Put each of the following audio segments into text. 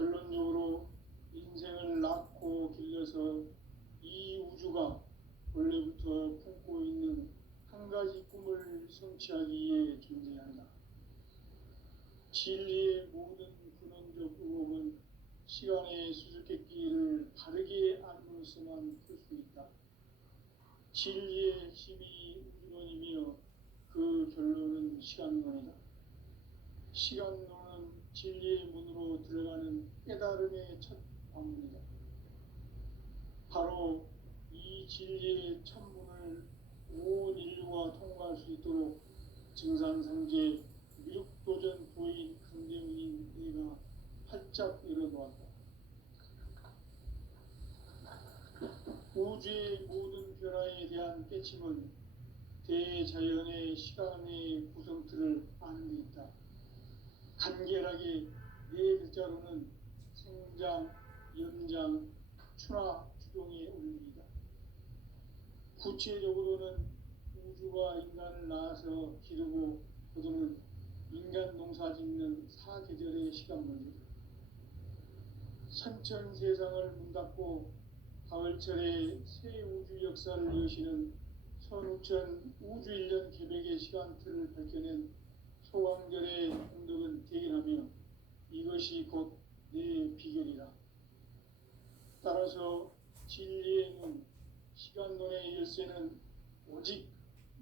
결론적으로 인생을 낳고 길러서 이 우주가 원래부터 품고 있는 한 가지 꿈을 성취하기 위해 존재한다. 진리의 모든 근원적 의혹은 시간의 수수께끼를 바르게 알므로서만 풀 수 있다. 진리의 핵심이 우주론이며 그 결론은 시간론이다. 시간론은 진리의 문으로 들어가는 깨달음의 첫 방문이다. 바로 이 진리의 첫 문을 온 인류가 통과할 수 있도록 증산상제 미륵도전 도인 강대문인 내가 활짝 열어놓았다. 우주의 모든 변화에 대한 깨침은 대자연의 시간의 구성틀을 아는 데 있다. 간결하게 네 글자로는 생장, 연장, 추나 추동의 원리이다. 구체적으로는 우주가 인간을 낳아서 기르고 거두는 인간 농사 짓는 사계절의 시간 문제다. 선천 세상을 문 닫고 가을철에 새 우주 역사를 여시는 선우천 우주 1년 계백의 시간틀을 밝혀낸 소강절의 공덕은 대견하며 이것이 곧 내 비결이다. 따라서 진리의 문, 시간론의 열쇠는 오직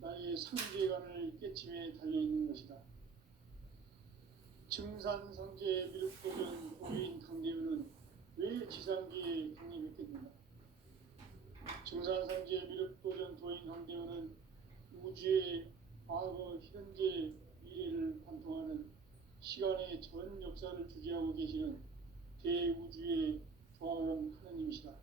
나의 상계관을 깨침에 달려있는 것이다. 증산상제 미륵도전 도인 강대문은 왜 지상계에 강림했겠는가? 증산상제 미륵도전 도인 강대문은 우주의 과거, 현재, 미래를 관통하는 시간의 전 역사를 주재하고 계시는 대우주의 조화원 하느님이시다.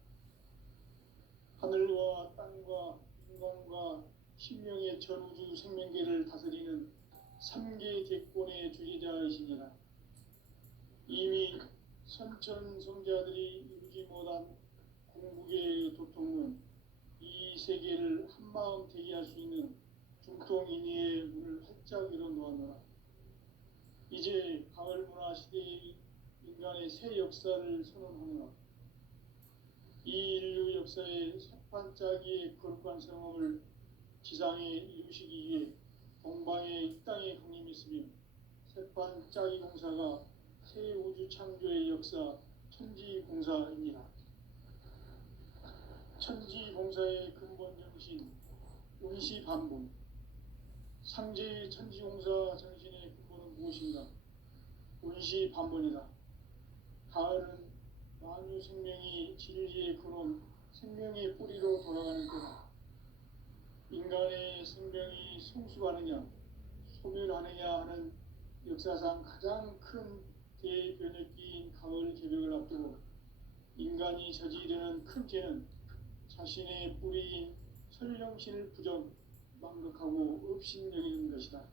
하늘과 땅과 인간과 신명의 전우주 생명계를 다스리는 3계 대권의 주재자이시니라. 이미 선천성자들이 이루지 못한 공국의 도통은 이 세계를 한마음 되게 할 수 있는 중통인의의 문을 활짝 열어놓았노라. 이제 가을 문화 시대의 인간의 새 역사를 선언하노라. 이 인류 역사의 새판짜기의 거룩한 성험을 지상에 이루시기 위해 동방의 이 땅에 강림했으며 새판짜기 공사가 새 우주 창조의 역사 천지공사입니다. 천지공사의 근본 정신 운시반본. 상제의 천지공사 정신의 근본은 무엇인가? 운시반본이다. 가을은 만유 생명이 진리의 근원, 생명의 뿌리로 돌아가는 때다. 인간의 생명이 성숙하느냐, 소멸하느냐 하는 역사상 가장 큰 대변혁기인 가을 개벽을 앞두고 인간이 저지르는 큰 죄는 자신의 뿌리인 설령신을 부정, 망덕하고 업신여기는 것이다.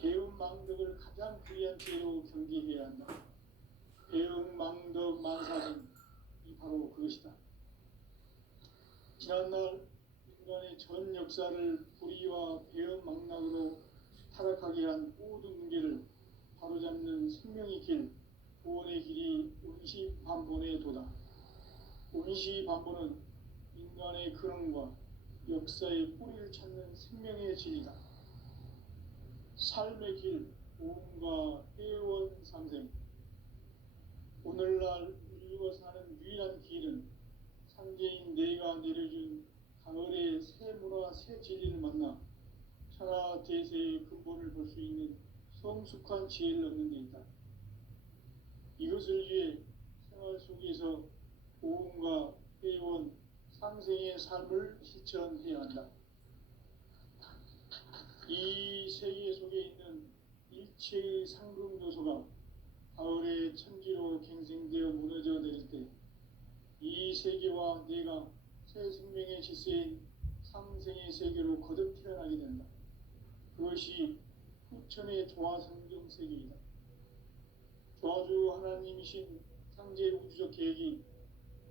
배움 망덕을 가장 귀한 죄로 경계해야 한다. 배움 망덕 만사진, 이 바로 그것이다. 지난날 인간의 전 역사를 불의와 배움 망락으로 타락하게 한 모든 문제를 바로잡는 생명의 길, 구원의 길이 운시반본의 도다. 운시반본은 인간의 근원과 역사의 뿌리를 찾는 생명의 진리다. 삶의 길, 오음과 회원 상생. 오늘날 인류가 사는 유일한 길은 상제인 내가 내려준 가을의 새 문화, 새 진리를 만나 천하 대세의 근본을 볼 수 있는 성숙한 지혜를 얻는 데 있다. 이것을 위해 생활 속에서 오음과 회원, 상생의 삶을 실천해야 한다. 이 세계 속에 있는 일체의 상금 요소가 가을의 천지로 갱생되어 무너져 내릴 때 이 세계와 내가 새 생명의 질서인 상생의 세계로 거듭 태어나게 된다. 그것이 후천의 조화성경 세계이다. 조화주 하나님이신 상제 우주적 계획이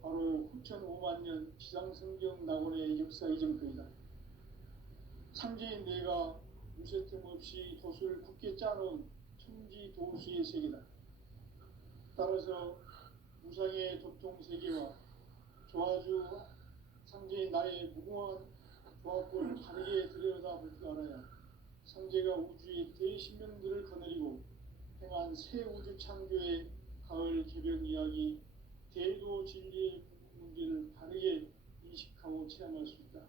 바로 후천 5만 년 지상성경 낙원의 역사 이전표이다. 상제인 내가 무쇠틈 없이 돛을 굳게 짜놓은 천지 도수의 세계다. 따라서 무상의 도통 세계와 조화주 상제인 나의 무궁한 조합을 다르게 들여다볼 줄 알아야 상제가 우주의 대신명들을 거느리고 행한 새 우주 창조의 가을 개벽 이야기, 대도 진리의 문제를 다르게 인식하고 체험할 수 있다.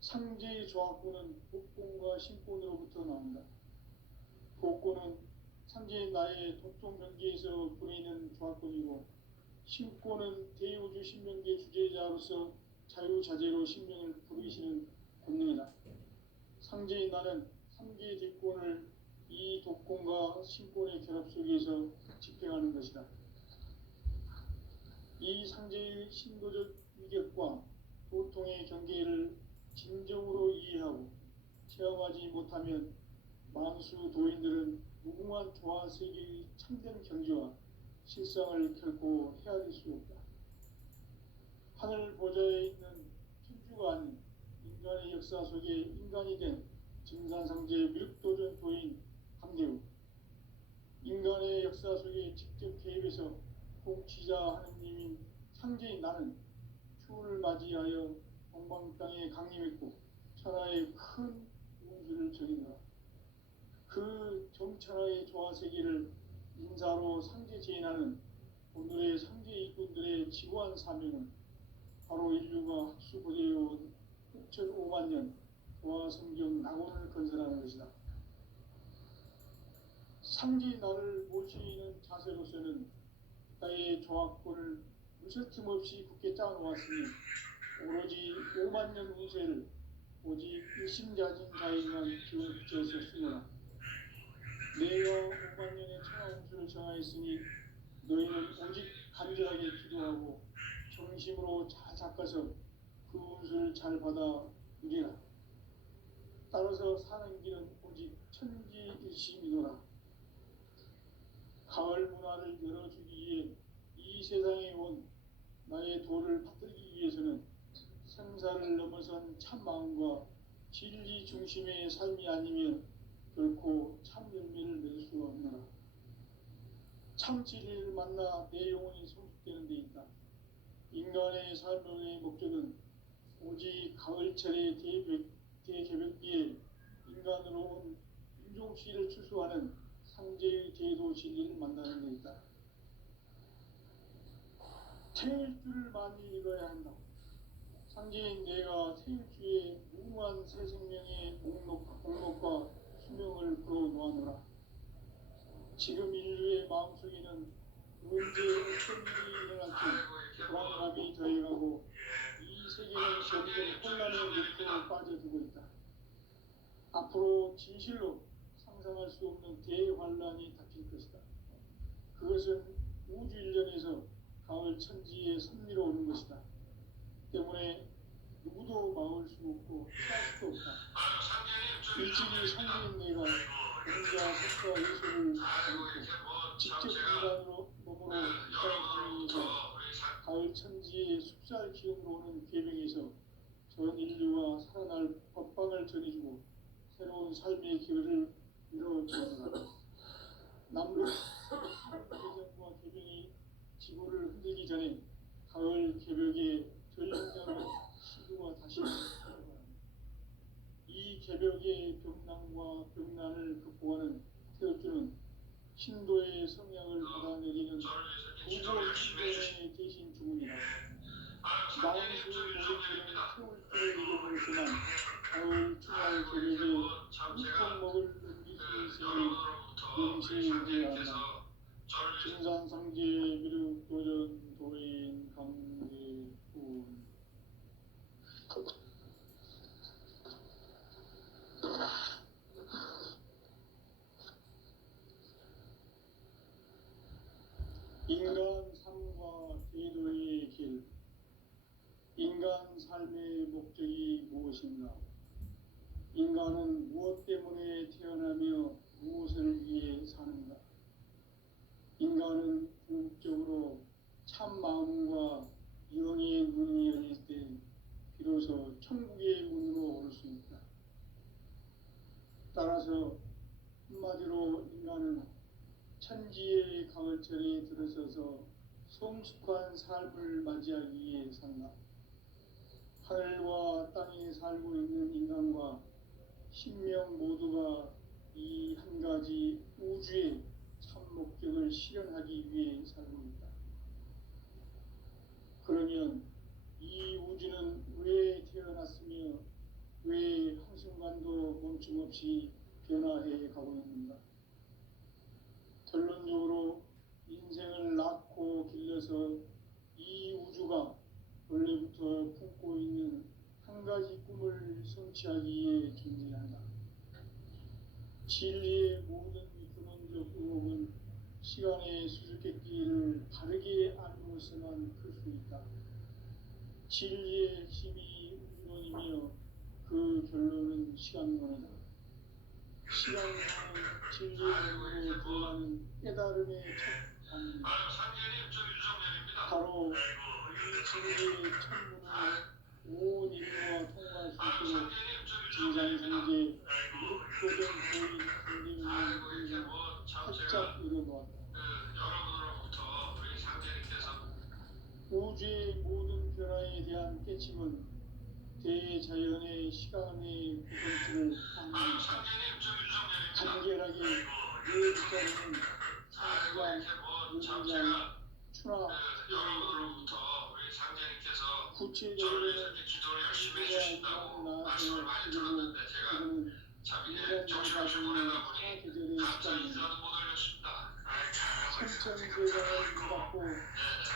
상제의 조합구는 복권과 신권으로부터 나온다. 복권은 상제인 나의 도통 경계에서 보내는 조합권이고, 신권은 대우주 신명계 주제자로서 자유자재로 신명을 부르시는 권능이다. 상제인 나는 3개의 뒷권을 이 독권과 신권의 결합 속에서 집행하는 것이다. 이 상제의 신도적 위격과 도통의 경계를 진정으로 이해하고 체험하지 못하면 만수 도인들은 무궁한 조화 세계의 참된 경지와 실상을 결코 헤아릴 수 없다. 하늘 보좌에 있는 천주가 아닌 인간의 역사 속에 인간이 된 증산상제 밀도전 도인 강대우, 인간의 역사 속에 직접 개입해서 통치자 하느님인 상제인 나는 추운을 맞이하여 동방 땅에 강림했고 천하의 큰 운수를 전이노라. 그 정천하의 조화세계를 인사로 상제 제인하는 오늘의 상제 일꾼들의 지구한 사명은 바로 인류가 학수고대해온 6,500만 년 조화성경 낙원을 건설하는 것이다. 상제인 나를 모시는 자세로서는 나의 조합권을 무설틈 없이 굳게 짜놓았으니 오로지 5만 년 운세를 오직 일심자진 자에게만 기원을 붙여서 쓰노라. 내가 5만 년의 천하 운수를 정하였으니 너희는 오직 간절하게 기도하고 정심으로 잘 닦아서 그 운수를 잘 받아 누리라. 따라서 사는 길은 오직 천지일심이노라. 가을 문화를 열어주기 위해 이 세상에 온 나의 도를 받들기 위해서는 생사를 넘어선 참마음과 진리 중심의 삶이 아니면 결코 참 열매를 맺을 수가 없노라. 참 진리를 만나 내 영혼이 성숙되는 데 있다. 인간의 삶의 목적은 오직 가을철의 대개벽기에 인간으로 온 인종씨를 추수하는 상제의 대도 진리를 만나는 데 있다. 태일주를 많이 읽어야 한다. 상제인 내가 태일주의 무궁한 새 생명의 목록과 수명을 풀어놓아노라. 지금 인류의 마음속에는 언제 어떤 일이 일어날지 불안감이 더해가고 이 세계는 점점 혼란의 늪으로 빠져들고 있다. 앞으로 진실로 상상할 수 없는 대환란이 닥칠 것이다. 그것은 우주 일련에서 가을 천지에 섭리로 오는 것이다. 때문에 누구도 막을 수 없고 피할 수도 없다. 일찍이 상제인 내가 공자 석가 예술을 가르쳐 직접 인간으로 몸으로 이 땅에 다니면서 가을 천지의 숲살 기운으로 오는 계명에서 전 인류와 살아날 법방을 전해주고 새로운 삶의 기회를 이뤄주노라. 남북 개정과 개병이 지구를 흔들기 전에 가을 개벽의 전력자로 시도가 다시 일어납니다. 이 개벽의 벽난과 벽난을 극복하는 태어주는 신도의 성향을 받아내리는 부모 신도의 대신 주문이다. 마음수 노릇들은 태울주를 잃어버렸지만 가을 추할 개벽에 육통먹을 넘길 수 있으니 명시하지 않는다. 증산상제 미륵 도전 도인 강대훈. 인간 삶과 대도의 길. 인간 삶의 목적이 무엇인가? 인간은 무엇 때문에 태어나며 무엇을 위해 사는가? 인간은 궁극적으로 참 마음과 영의 문이 열릴 때 비로소 천국의 문으로 오를 수 있다. 따라서 한마디로 인간은 천지 천지의 가을철에 들어서서 성숙한 삶을 맞이하기 위해 산다. 하늘과 땅에 살고 있는 인간과 신명 모두가 이 한 가지 우주의 참 목적을 실현하기 위해 살고 있다. 그러면 이 우주는 왜 태어났으며 왜 한순간도 멈춤없이 변화해 가고 있는가? 결론적으로 인생을 낳고 길러서 이 우주가 원래부터 품고 있는 한 가지 꿈을 성취하기 위해 존재한다. 진리의 모든 근원적 의혹은 시간의 수수께끼를 바르게 알므로서만 풀 수 있다. 진리의 핵심이 우주론이며 그 결론은 시간론이다. 시간론은 진리론으로 들어가는 깨달음의 첫 단계이다. 바로 이 진리의 천문을 온 인류가 통과할 수 있도록 진상상제 육도된 고인 선생님의 활짝 이뤄놓았다. 우주의 모든 변화에 대한 깨침은 대자연의 시간의 구성치를 확인한다. 간결하게 내 글자는 상수장, 연장, 추나, 구체적으로는 우주가 나아서 이루고 그는 인간과 가지는 사계절의 시간입니다. 천천세상을 닫고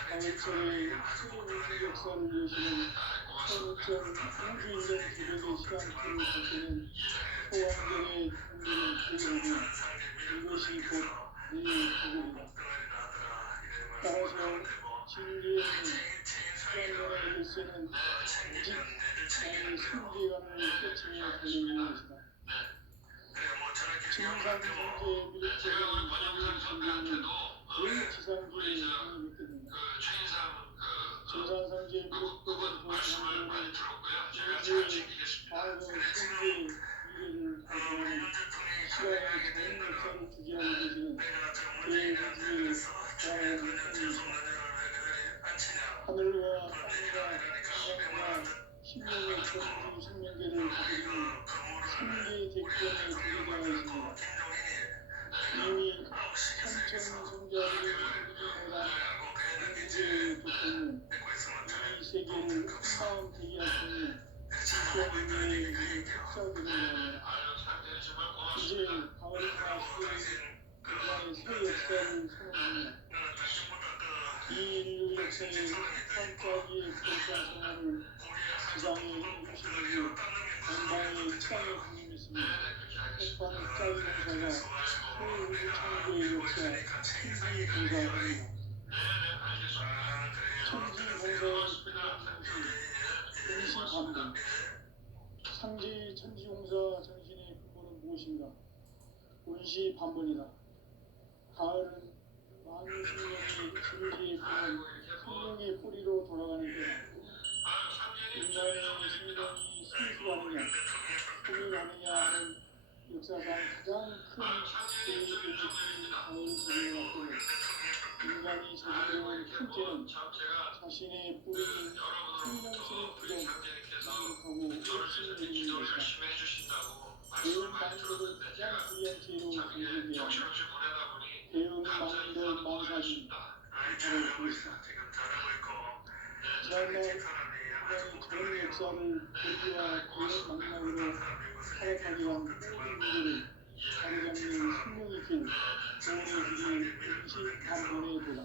가을철에 새우주 역사를 여시는 천천 우주인간 기록의 시간표를 볼 때는 소왕절의 한계는 계절이며 이것이 곧 내 계절이다. 따라서 진리에는 시간론의 열쇠는 오직 나의 승계관을 깨치며 걸리는 것이다. 진상상제의 미륵적인 성경 왜 지상계에 힘이 있겠는가? 진상상제의 미륵적인 성경은 우주의 과거, 현재, 미래를 발견하는 시간의 전 역사를 주재하고 계시는 대우주의 과연 성경입니다. 하늘과 땅과 인간과 신명의 전주 생명계를 다스리는 3개 대권의 주제자이십니다. 이미 천천성자들의 우주보다 우주의 도통은 이 세계를 한마음 되게 할 수 있는 지성의 일을 흡사하기를 원합니다. 이제 가을이나 수요일 인간의 새 역사를 선언합니다. 이 인류 역사의 반짝이의 거룩한 성화를 지상에 이루시기 위해 건강의 땅에 부임했으며 핵방 짜이 공사가 새 우주 창조의 역사 천지 공사입니다. 천지 공사의 근원 무엇이 은시 반복 상지 천지 공사 정신의 근본은 무엇인가? 운시 반본이다. 가을은 만유신령이 진리의 근원 생명의 뿌리로 돌아가는 때다. 인간의 생명이 순수하느냐 고민하느냐 하는 역사상 가장 큰 죄의 가을 소리가 되고 인간이 저지르는 큰 죄는 자신의 뿌리인 생명체의 부정 만족하고 욕심내리는 것이다. 배운 만족을 가장 불리한 죄로 정죄되어야 한다. 배운 만족 만사진 바로 그것이다. 지난날 인간이 전 역사를 고기와 고운 망락으로 타락하게 한 모든 문제를 바로잡는 생명의 길 구원의 길이 음시 반본의 도다.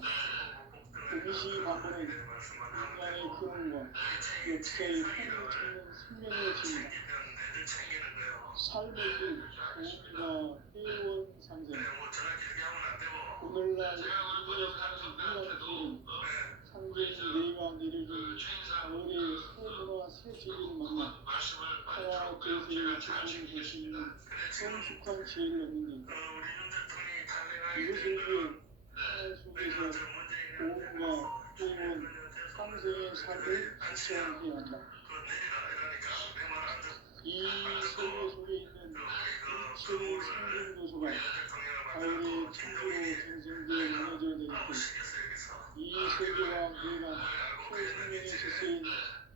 음시 반본은 인간의 근원과 역사의 뿌리를 찾는 생명의 길이다. 삶의 길 도움과 회원 상생 오늘날 인류에 사는 유일한 길은 상제인 내가 내려준 가을의 새 문화 새 진리를 만나 하나 대세의 기쁨을 볼 수 있는 성숙한 지혜를 얻는 데 있다. 이것을 위해 하나 속에서 도움과 회원 상생의 삶을 실천해야 한다. 이 세계 속에 있는 일체의 생존 요소가 가을의 천지로 전승기에 무너져 내릴 때 이 세계와 내가 초생명의 질서인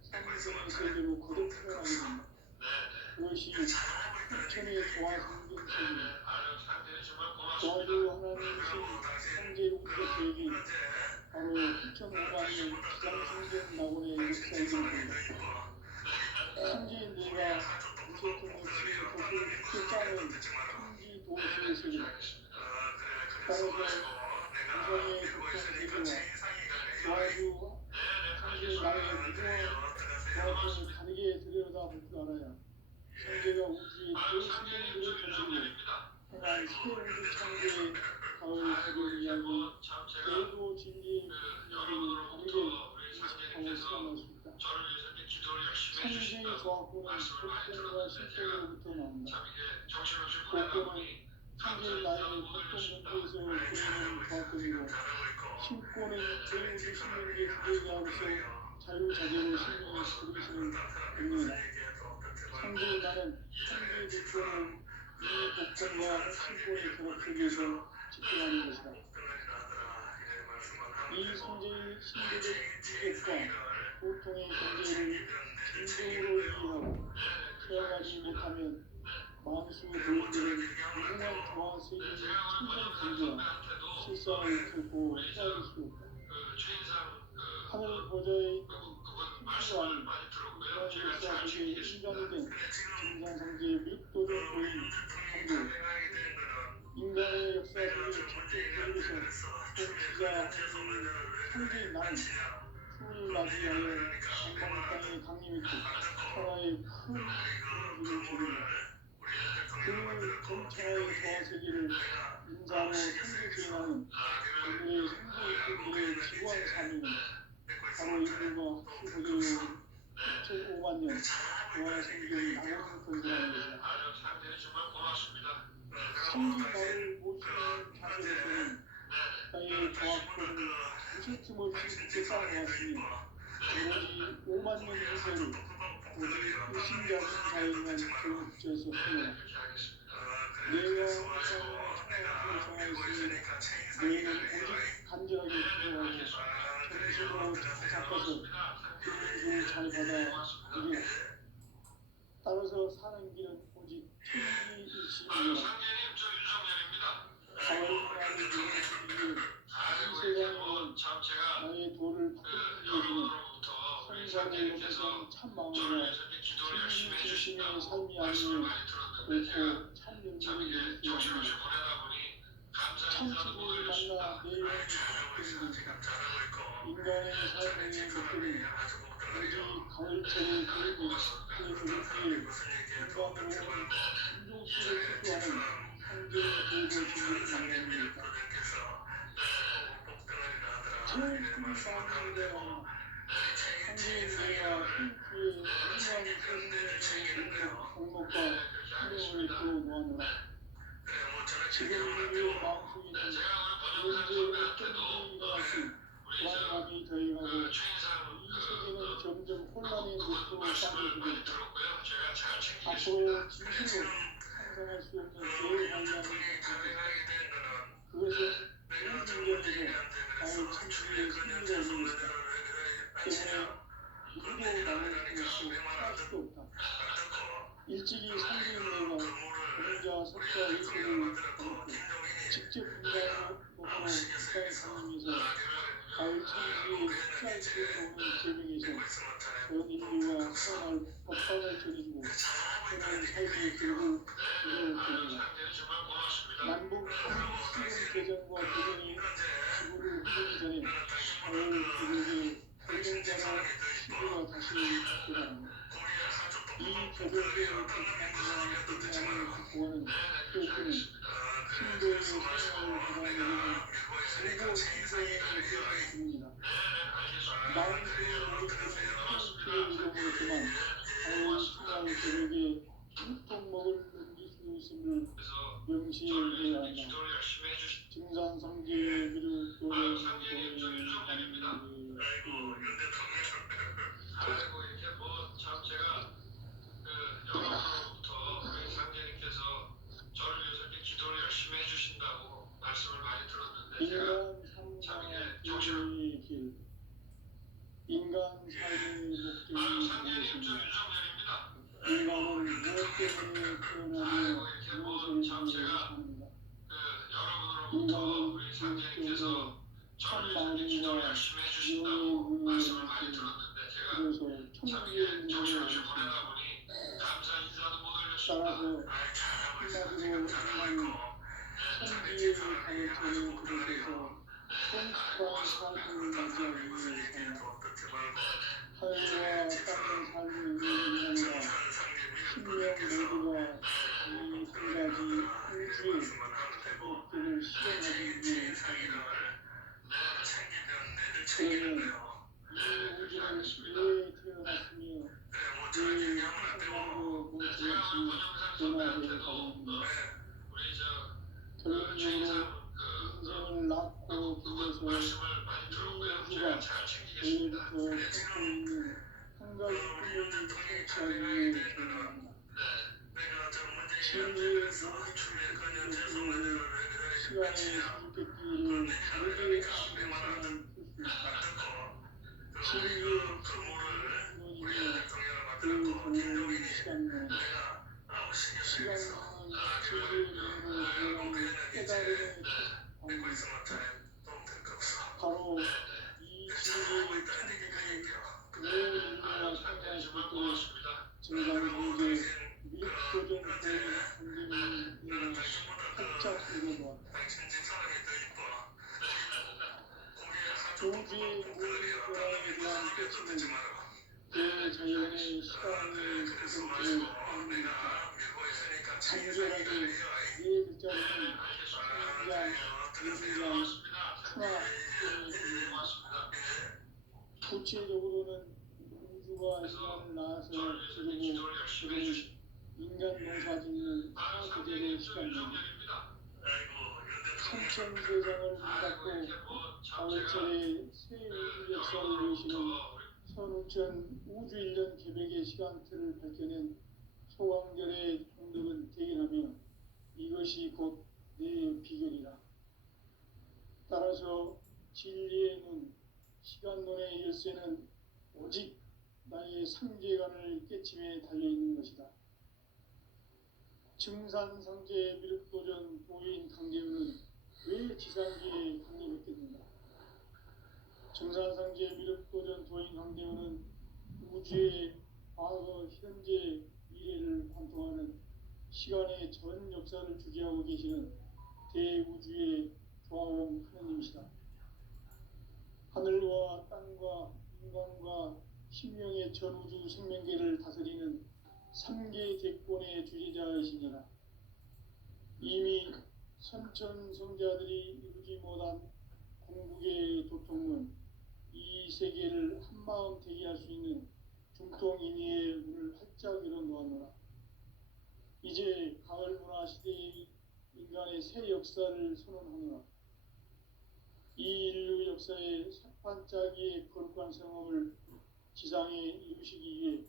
삼성의 세계로 거듭 태어나게 됩니다. 그것이 천의 조화 생긴 세계입니다. 도와주 하나님이신 현재 우주의 계획이 바로 9,500만 년 기상생전 낙원의 역사이길 겁니다. 현재인 내가 우세통의 지것을 쉽게 짜는 천지 도시의 세계입니다. 따라서 우상의 고통 세계와 도와주 현재의 나의 무궁한 도와주를 다르게 들여다볼 줄 알아야 현재가 우주의 대신들을 던지고 행한 새 우주 창조의 가을 새벽 이야기 그래도 진리의 이야기를 다르게 인식하고 실험할 수 있다. 천지의 조합구는 복권과 신권으로부터 나온다. 복권은 천지의 나의 복권문제에서 그려낸 조합권이고 신권은 제2주 신명계 주제자로서 자유자재로 신명을 그리시는 의미이다. 천지의 나는 천지의 복권을 이 복권과 신권의 결합 속에서 집행하는 것이다. 이 선제의 신비적 이격과 보통의 경제를 진정으로 이해하고 체험하지 못하면 만수 도인들은 무궁한 조화 세계의 천상 경제와 실상을 결코 헤아릴 수 없다. 하늘 보좌에 있는 힘도 아닌 인간 역사 속에 인간이 된 진상상제의 묘도를 보인 한국 인간의 역사 속에 적극적으로서 통치자 천지의 나는 추을 맞이하여 전방 땅의 강림있고 천하의 큰 인기를 주는다. 그 전천하의 조화세계를 인자로 통제지나는 오늘의 생존꾼들의 지구한 삶은 바로 인류가 수백여 2,500만 년 조화 생존 낙원을 건설하는 것이다. 성진 나를 모시는 자세로서는 나의 조합권을 무슨 틈 없이 굳게 쌓아왔으니 오로지 5만 년 이내로 오직 의심자분사에만 교육제에서 쓰여 내가 우상의 정하였으니 너희는 오직 간절하게 기도하고 정신으로 잡아서 교육을 잘 받아 이르라. 따라서 사는 길은 오직 천지이시니라. 가을이라는 이름을 이 세상에는 나의 도를 받기 위해서는 성자를 높여서 참 마음으로 진심의 삶이 아니면 결코 참 연주를 이룰 수 없습니다. 참치를 만나 내 영혼이 바뀌는 인간의 삶의 것들은 오직 가을철의 그림이 그에서 우리의 인간으로 인종수를 추구하는 상대의 도를 준비를 만납니다. 제일 큰 마음을 대하여 상대인들과 힐프의 유명한 세상의 공목과 신명을 끌어놓아노라. 지금 우리의 마음속에 있는 현재 어떤 일이 일어날지 불안감이 더해가고 이 세계는 점점 혼란의 늪으로 빠져들고 있다. 앞으로 진실로 상상할 수 없는 대환란이 닥쳐있다. 그것은 이 인간에서 나의 천지의 승리가 있는 것이다. 때문에 누구도 나를 그것을 피할 수도 없다. 일찍이 상주인내가 공자 석자 의식을 받았고 직접 인간으로 몸으로 국가의 강림에서 가을 천지의 흑사의 세계에 오는 제명에서 전 인류가 태어날 법방을 전해주고 그런 삶의 길을 이어오리라. 남북 시금 대전과 대전이 지구를 흐르기 전에 가을 기록의 발명자로 시구가 다시 일어납니다. 이 저절대의 극단과 극단을 극복하는 표현은 신도의 생명을 받아내는 그리고 신도의 것을 줍니다. 마음속의 우리들은 표현표의 이름으로지만 가을 추가의 저녁에 육통 먹을 넘길 수 있음을 명시해야 한다. 증산상제의 미를 도를 아이고 이게 뭐 참 제가 여러분으로부터 우리 상제님께서 저를 위해서 이렇게 기도를 열심히 해주신다고 창조의 길, 인간 삶의 목적이 무엇인가? 인간은 무엇 때문에 태어나며 무엇을 위해 사는가? 인간은 기본적으로 참 마음과 영의 문제를 그래서 천국의 문제를 따라서 한마디로 인간은 천지의 가르침을 그릇해서 성숙한 삶을 맞이하기 위해 산다. 하늘과 땅의 삶을 위한 인간과 신명 모두가 이 한 가지 우주의 목적을 실현하기 위해 산다. 그러면 이 우주는 왜 태어났으며 왜 한순간도 멈춤없이 변화되어 가고 있는가? 결론적으로 인생을 낳고 길러서 이 우주가 원래부터 갖고 있는 한 가지 꿈을 성취하기 위해 태어난다. 진리의 모든 꿈을 시간의 수수께끼를 다르게 하면서는 풀 수 있다. 진리의 수수께끼를 무너지며 그 결론은 시간론이다. 시간론은 진리의 눈으로 보라는 깨달음의 첫 방법이다. 바로 이 진리의 참견을 왜 인류가 상상할 수 있도록 증강경제 미륵도전 도의 강림을 활짝 읽어보았다. 우주의 모든 변화에 대한 깨침은 대자연의 시간의 구성체를 따릅니다. 간절하게 네 글자로는 성장, 연장, 순화 등이 됩니다. 구체적으로는 우주가 시간을 낳아서 지르고 그를 인간 농사짓는 하나그절의 시간입니다. 천천세상을 문닫고 가을철에 새 우주 역사를 여시는 선우천 우주일년 계백의 시간틀을 밝혀낸 소강절의 통독은 대견하며 이것이 곧 내 비결이라. 따라서 진리의 눈, 시간론의 열쇠는 오직 나의 상계관을 깨침에 달려있는 것이다. 증산상제 미륵도전 도인 강재훈은 왜 지상계에 강림했겠는가? 증산상제 미륵도전 도인 강재훈은 우주의 과거, 현재, 미래를 관통하는 시간의 전 역사를 주재하고 계시는 대우주의 조화원 하느님이시다. 하늘과 땅과 인간과 신명의 전우주 생명계를 다스리는 3계 대권의 주재자이시니라. 이미 선천성자들이 이루지 못한 공국의 도통문, 이 세계를 한마음 되게 할 수 있는 중통인의의 문을 활짝 열어놓았노라. 이제 가을 문화 시대의 인간의 새 역사를 선언하노라. 이 인류 역사의 색반짝이의 거룩한 성험을 지상에 이루시기 위해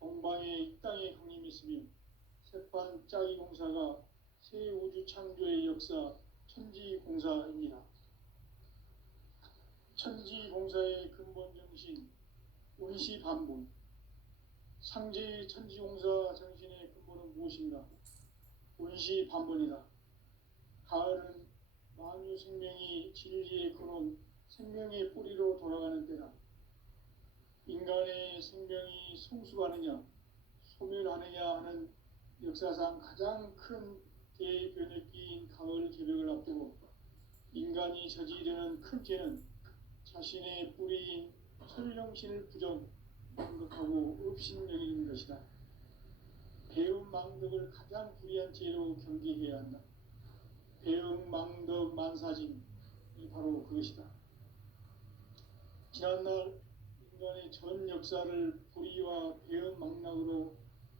동방의 이 땅에 강림했으며 색반짝이 공사가 새 우주 창조의 역사 천지공사입니다. 천지공사의 근본 정신 운시반본. 상제의 천지공사 정신의 근본은 무엇인가? 운시반본이다. 가을은 만유 생명이 진리의 근원, 생명의 뿌리로 돌아가는 때다. 인간의 생명이 성숙하느냐, 소멸하느냐 하는 역사상 가장 큰 대변혁기인 가을 개벽을 앞두고 인간이 저지르는 큰 죄는 자신의 뿌리인 설령신을 망각하고 업신여기는 것이다. 배은망덕을 가장 불의한 죄로 경계해야 한다. 배은망덕 만사진이 바로 그것이다. 지난날 인간의 전 역사를 불의와 배은망락으로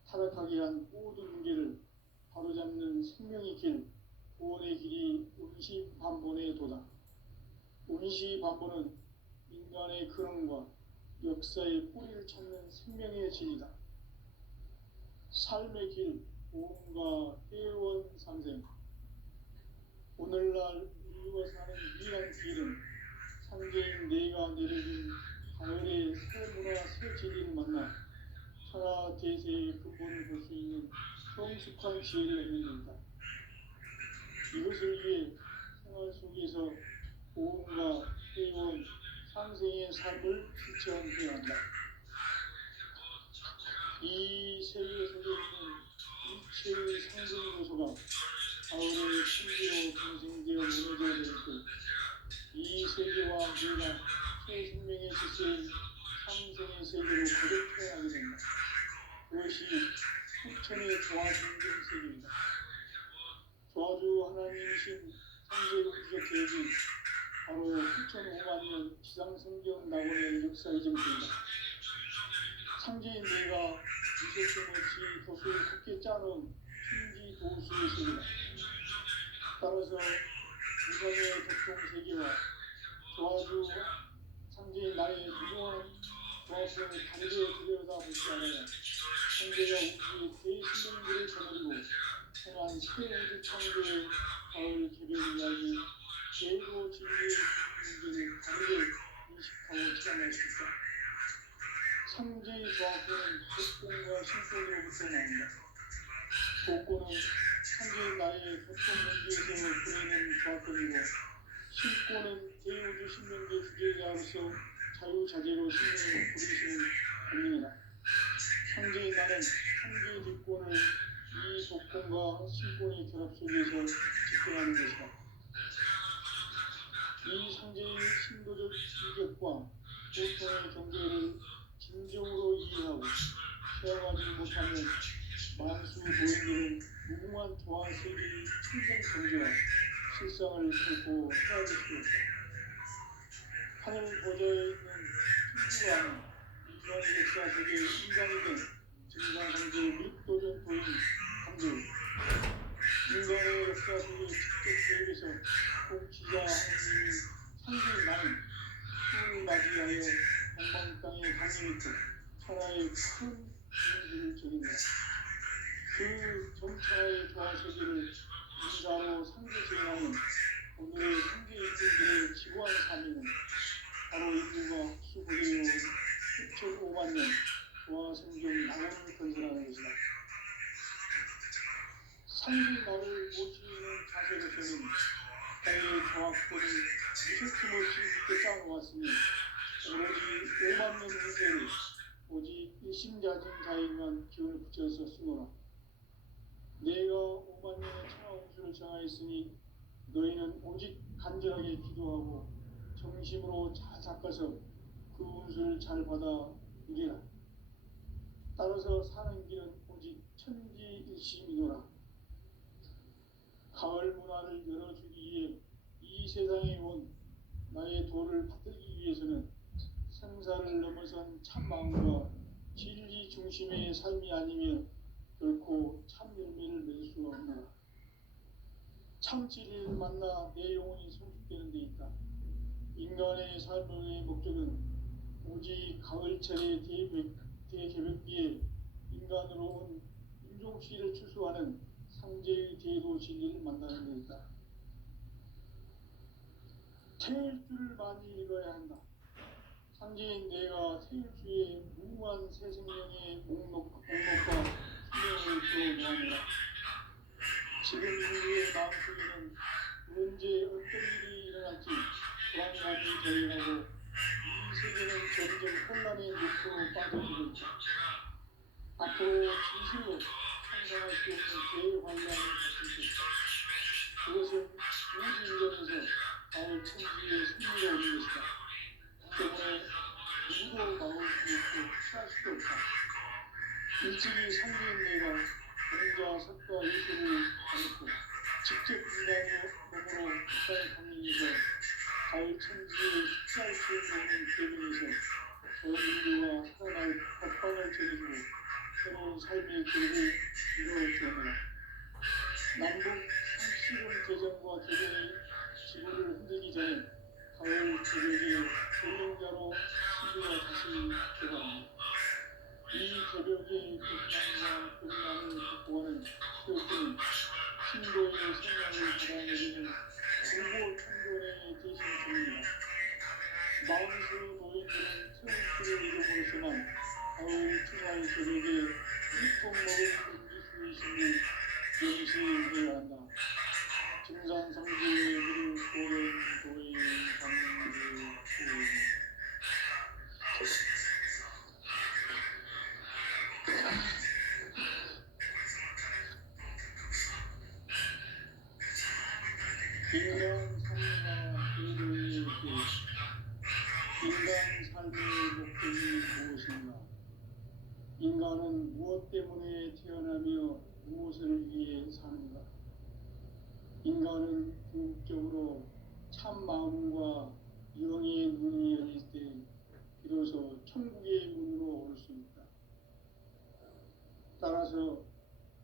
타락하게 한 모든 문제를 바로잡는 생명의 길, 구원의 길이 운시반본의 도다. 운시반본은 인간의 근원과 역사의 뿌리를 찾는 생명의 진이다. 삶의 길, 보험과 회원 상생. 오늘날 인류가 사는 유일한 길은 상계인 내가 내려준 가을의 새 문화 새 진리를 만나 천하 대세의 근본을 볼 수 있는 성숙한 지혜를 얻는 것이다. 이것을 위해 생활 속에서 보험과 회원, 상생의 삶을 실천해야 한다. 이 세계 속에 있는 일체의 상승 요소가 가을의 신비로 경생되어 무너져 내릴 때 이 세계와 내가 새 생명의 질서인 상생의 세계로 거듭 태어나게 된다. 그것이 후천의 조화순경 세계입니다. 조화주 하나님이신 창조의 우주적 계획이 바로 9,500년 지상성경 낙원의 역사의 정체입니다. 창조인 내가 미소점 없이 도수를 굳게 짜놓은 천지 도수의 세계다. 따라서 우선의 격동세계와 조화주 창조인 나의 무궁한 조화성을 다르게 들여다보지 않아야 창조가 우주의 대신령들을 거느리고 행한 새우주 창조의 가을 개별 이야기 제도 진리의 문제를 다르게 인식하고 체험할 수 있다. 창조의 조화권은 격동과 신속으로부터 나온다. 복권은 창조의 나의 격동문제에서 보내는 조화권이고 신권은 대우주 신명계 주제자로서 자유자재로 신명을 부리시는 권능이다. 창조의 나는 창조의 뒷권을 이 복권과 신권의 결합 속에서 집행하는 것이다. 이 창조의 신도적 인격과 보통의 경계를 진정으로 이해하고 체험하지 못하면 만수 도인들은 무궁한 조화 세계의 충전 경제와 실상을 결코 헤아릴 수 없다. 하늘 보좌에 있는 천주와는 인간의 역사 속에 인간이 된 증상상제 및 도전 도인 강조 인간의 역사 속에 직접 계획에서 공치자 하나님이 창조인 나는 수을 맞이하여 동방 땅에 강림했고 천하의 큰 기운들을 적인다. 그 정차의 조화 세계를 인자로 상대 제행하는 오늘의 상계 일꾼들의 지구한 사명은 바로 인류가 흡수부대해온 9,500만 년 조화 성경 낙원을 건설하는 것이다. 상주인 나를 모시는 자세로서는 나의 조화권을 미소침 없이 굳게 쌓아놓았으니 오로지 5만 년 후세를 오직 일심자진 자에게만 기운을 붙여서 쓰노라. 내가 5만 년의 천하 운수를 정하였으니 너희는 오직 간절하게 기도하고 정심으로 잘 닦아서 그 운수를 잘 받아 누리라. 따라서 사는 길은 오직 천지일심이노라. 가을 문화를 열어주기 위해 이 세상에 온 나의 도를 받들기 위해서는 생사를 넘어선 참마음과 진리 중심의 삶이 아니면 결코 참 열매를 맺을 수가 없노라. 참 진리를 만나 내 영혼이 성숙되는 데 있다. 인간의 삶의 목적은 오직 가을철의 대개벽기에 인간으로 온 인종씨를 추수하는 상제의 대도 진리를 만나는 데 있다. 태일주를 많이 읽어야 한다. 상제인 내가 태일주의 무궁한 새 생명의 목록과 생명을 풀어놓아내라. 지금 인류의 마음속에는 언제 어떤 일이 일어날지 불안감이 저해하고 이 세계는 점점 혼란의 늪으로 빠져들고 있다. 앞으로 진실로 상상할 수 없는 대환란이 닥칠 것이다. 그것은 우주 인간에서 가을 천지의 승리가 오는 것이다. 그 때문에 누구도 막을 수 없고 피할 수도 없다. 일찍이 상대인 내가 공자, 석가, 예술을 가르치고 직접 인간의 몸으로 국가의 강림에서 가을 천지의 숫자를 키워놓는 계획에서 저 인류가 살아날 법방을 전해주고 새로운 삶의 길을 이루어주옵니다. 남북 상식은 개정과 개정이 지구를 흔들기 전에 가을 개벽의 전령자로 시대가 다시 되어갑니다. 이 개벽의 극망과 극망을 극복하는 교훈은 신도의 생명을 받아내리는 공고 천존의 대신 중입니다. 만수 노인들은 성수를 이름으로서만 가을 추수할 저녁에 일품 먹을 음식을 명시해야 한다. 증산상주의 미를 소견 도의 강주 인간 삶과 인류의 길, 인간 삶의 목적이 무엇인가? 인간은 무엇 때문에 태어나며 무엇을 위해 사는가? 인간은 궁극적으로 참 마음과 영의 눈이 열릴 때 비로소 천국의 문으로 올 수 있다. 따라서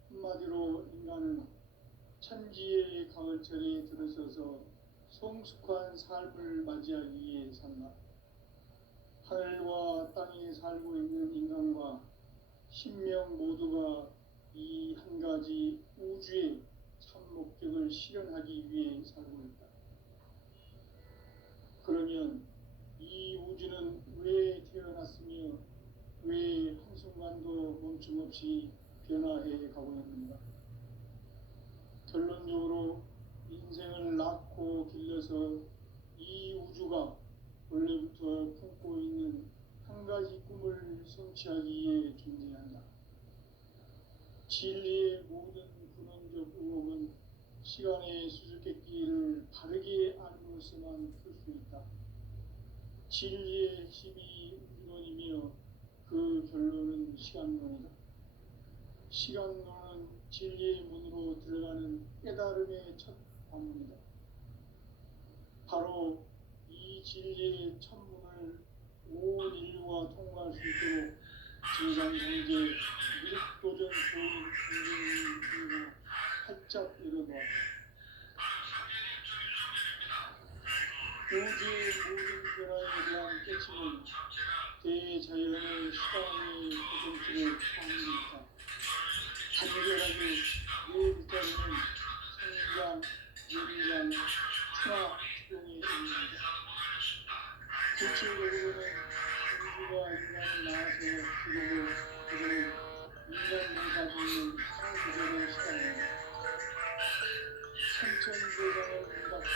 한마디로 인간은 천지의 가을철에 들어서서 성숙한 삶을 맞이하기 위해 산다. 하늘과 땅에 살고 있는 인간과 신명 모두가 이 한 가지 우주의 참 목적을 실현하기 위해 살고 있다. 그러면 이 우주는 왜 태어났으며 왜 한순간도 멈춤없이 변화해 가고 있는가? 결론적으로 인생을 낳고 길러서 이 우주가 원래부터 품고 있는 한 가지 꿈을 성취하기 위해 존재한다. 진리의 모든 근원적 의혹은 시간의 수수께끼를 바르게 알므로서만 풀 수 있다. 진리의 핵심이 우주론이며 그 결론은 시간론이다. 시간론은 진리의 문으로 들어가는 깨달음의 첫 관문이다. 바로 이 진리의 첫 문을 온 인류가 통과할 수 있도록 증산성제 미륵도전 소인 선생님과 활짝 열어놓았다. 우주의 모든 변화에 대한 깨침은 대자연의 시간의 고정치를 포함합니다. 간결하게 네 글자로는 성장, 연장, 추나, 추동에 있습니다. 구체적으로는 우주가 인간을 낳아서 기록을 그리고 인간 농사짓는 상구절의 시간입니다. 천천대장을 문 닫고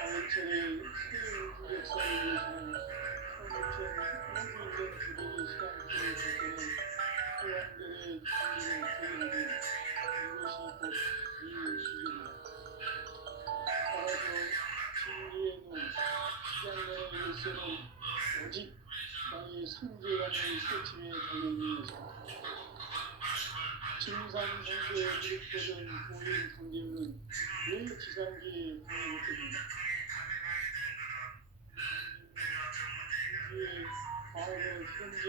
가을철의 새 우주 역사를 위해서는 15,000 우주인전 주기의 시간표를 볼 때는 태양들의 준비를 기회하는 이것이 곧 이 시기입니다. 따라서 진리의 눈, 시장론의 열쇠는 오직 나의 상제라는 깨침에 달려있는 것입니다. 증산성제 미륵도전 고인 강대우는 왜 지상계에 강력했는가? 우주의 과거, 현재,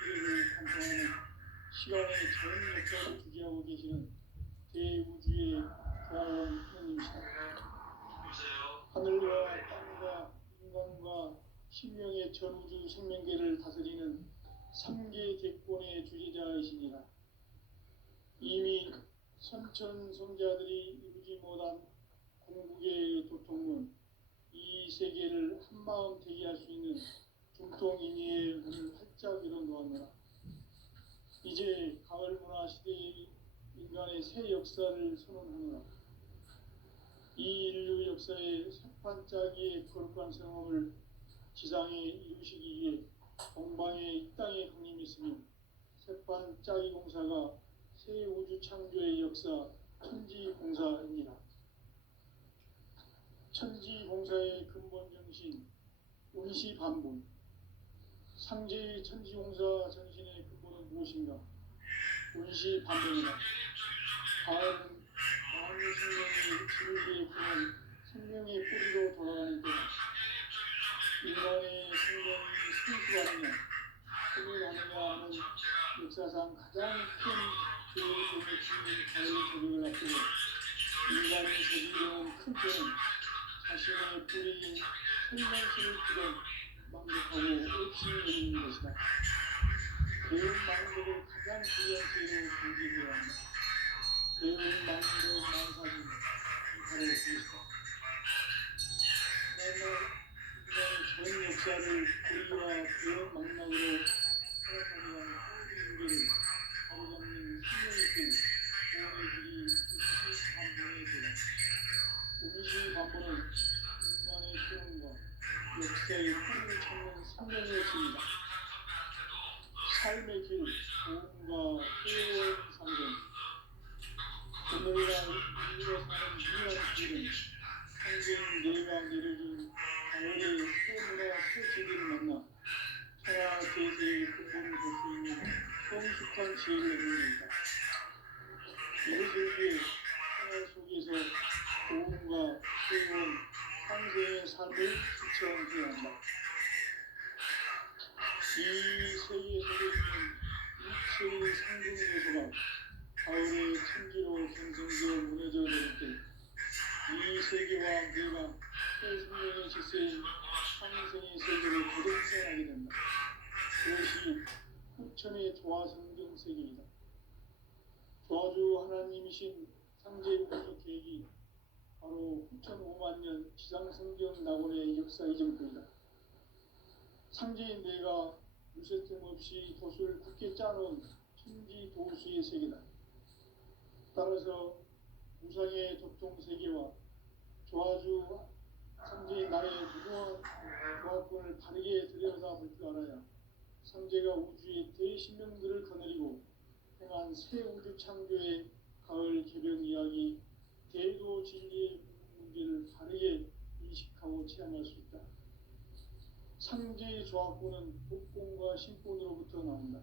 미래를 관통하는 시간의 전 역사를 주재하고 계시는 대우주의 대화원 하나님이시다. 하늘과 땅과 인간과 신명의 전우주 생명계를 다스리는 3계 객본의 주제자이시니라. 이미 선천성자들이 이루지 못한 궁극의 도통은 이 세계를 한마음 되게 할 수 있는 중통인의의 문을 활짝 열어놓았노라. 이제 가을 문화 시대의 인간의 새 역사를 선언하노라. 이 인류 역사의 새판짜기의 거룩한 성험을 지상에 이루시기 위해 동방의 이 땅에 강림했으며 새판짜기 공사가 새 우주 창조의 역사 천지공사입니다. 천지공사의 근본 정신 운시반분. 상제의 천지공사 정신의 근본은 무엇인가? 운시반분이다. 가을은 만유 생명이 진리의 근원, 생명의 뿌리로 돌아가는 때다. 인간의 생명이 생수하느냐, 생이 나느냐 하는 역사상 가장 큰 죄의 종을 지닌 가을 저녁을 앞두고 인간이 저지르는 큰 죄는 자신의 뿌리인 생명수를 두고 만족하고 없이 여기는 것이다. 배운 만족을 가장 귀한 죄로 금지해야 한다. 배운 만족 만사진 바로 그것이다. 그다음에 인간의 전 역사를 고리와 대망막으로 살아가는 모든 무게를 바로잡는 신명의 길, 구원의 길이 임시반본의 길. 임시반본은 인간의 체험과 역사의 꿈을 찾는 생명의 길이다. 삶의 길, 도움과 회원 상생. 오늘날 인류가 사는 유일한 길은 상제인 내가 내려준 가을의 새 문화 새 진리를 만나 천하 대세의 근본을 볼 수 있는 성숙한 지혜를 얻는 것이다. 이것을 위해 천하 속에서 도움과 회원, 상생의 삶을 실천해야 한다. 이 세계 속에 있는 일체의 상징 요소가 가을의 천지로 생성되어 무너져 내릴 때 이 세계와 내가 새 생명의 질서인 상생의 세계를 거듭 태어나게 된다. 그것이 후천의 조화성경 세계이다. 조화주 하나님이신 상제의 구속 계획이 바로 후천 5만 년 지상성경 낙원의 역사 이전부이다. 상제인 내가 무쇠틈 없이 돛을 굳게 짜놓은 천지 도수의 세계다. 따라서 무상의 도통 세계와 조화주 상제의 나의 무궁한 조화권을 바르게 들여다볼 줄 알아야 상제가 우주의 대신명들을 거느리고 행한 새 우주 창조의 가을 개벽 이야기, 대도 진리의 문제를 바르게 인식하고 체험할 수 있다. 상제의 조화권은 복권과 신권으로부터 나온다.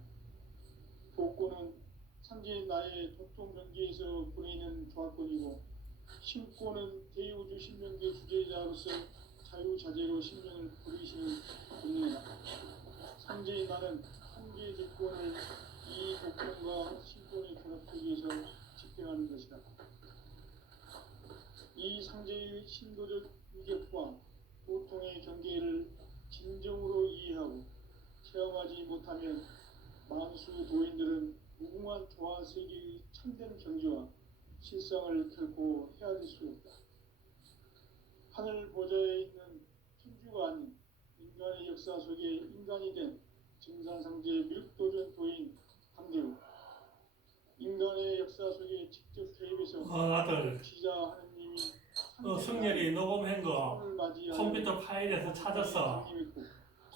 복권은 상제의 나의 도통 경계에서 보내는 조화권이고, 신권은 대우주 신명계 주제자로서 자유자재로 신명을 부리시는 본능이다. 상제의 나는 상제의 직권을 이 복권과 신권의 결합 속에서 집행하는 것이다. 이 상제의 신도적 위격과 보통의 경계를 진정으로 이해하고 체험하지 못하면 만수 도인들은 무궁한 조화 세계의 참된 경지와 실상을 결코 헤아릴 수 없다. 하늘 보좌에 있는 천주가 아닌 인간의 역사 속에 인간이 된 증산상제 밀도전 도인 강대우, 인간의 역사 속에 직접 개입해서 아들, 지자 하느님이 승렬이 녹음한 거 컴퓨터 파일에서 찾았어.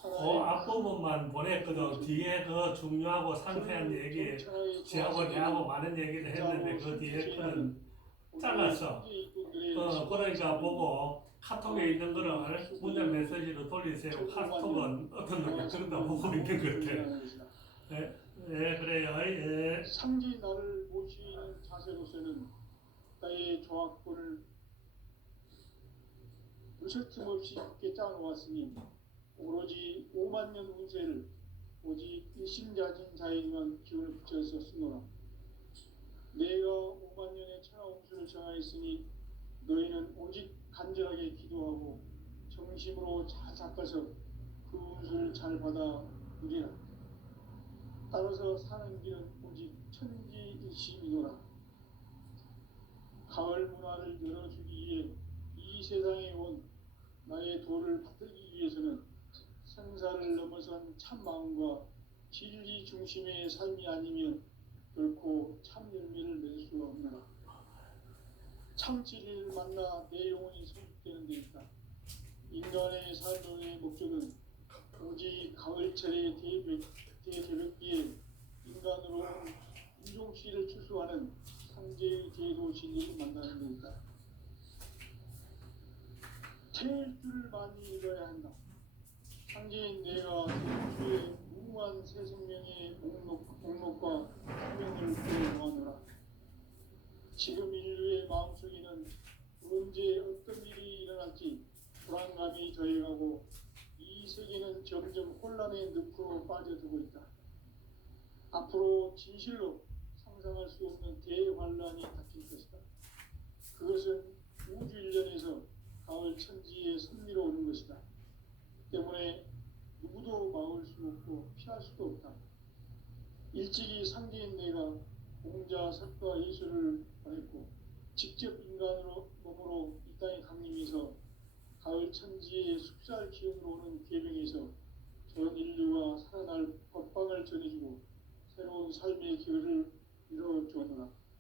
그 앞부분만 보냈거든. 뒤에 그 중요하고 상세한 얘기, 지하고 내하고 많은 얘기를 했는데 그 뒤에 거는 잘랐어. 그러니까 보고 카톡에 있는 거를 문자 메시지로 돌리세요. 카톡은 어떤 놈이 그런다 보고 있는 것 같아. 네, 그래요. 예. 상지 나를 모시는 자세로서는 나의 조합권을 무쇠틈 없이 굳게 짜놓았으니 오로지 5만 년 운세를 오직 일심자진 자에게만 기운을 붙여서 쓰노라. 내가 5만 년의 천하 운수를 정하였으니 너희는 오직 간절하게 기도하고 정심으로 잘 닦아서 그 운수를 잘 받아 누리라. 따라서 사는 길은 오직 천지일심이노라. 가을 문화를 열어주기 위해 이 세상에 온 나의 도를 받들기 위해서는 생사를 넘어선 참 마음과 진리 중심의 삶이 아니면 결코 참 열매를 맺을 수가 없노라. 참 진리를 만나 내 영혼이 성숙되는 데 있다. 인간의 삶의 목적은 오직 가을철의 대개벽기에 인간으로 온 인종씨를 추수하는 상제의 제도 진리를 만나는 데 있다. 태일주를 많이 읽어야 한다. 상제인 내가 태일주의 무궁한 새 생명의 목록과 생명을 구해놓아노라. 지금 인류의 마음속에는 언제 어떤 일이 일어날지 불안감이 더해가고 이 세계는 점점 혼란의 늪으로 빠져들고 있다. 앞으로 진실로 상상할 수 없는 대환란이 닥칠 것이다. 그것은 우주 일련에서 가을 천지에 섭리로 오는 것이다. 때문에 누구도 막을 수 없고 피할 수도 없다. 일찍이 상제인 내가 공자, 석가, 예수를 보냈고 직접 인간으로 몸으로 이 땅에 강림해서 가을 천지의 숲살 기운으로 오는 계명에서 전 인류가 살아날 법방을 전해주고 새로운 삶의 기회를 이뤄주었노라.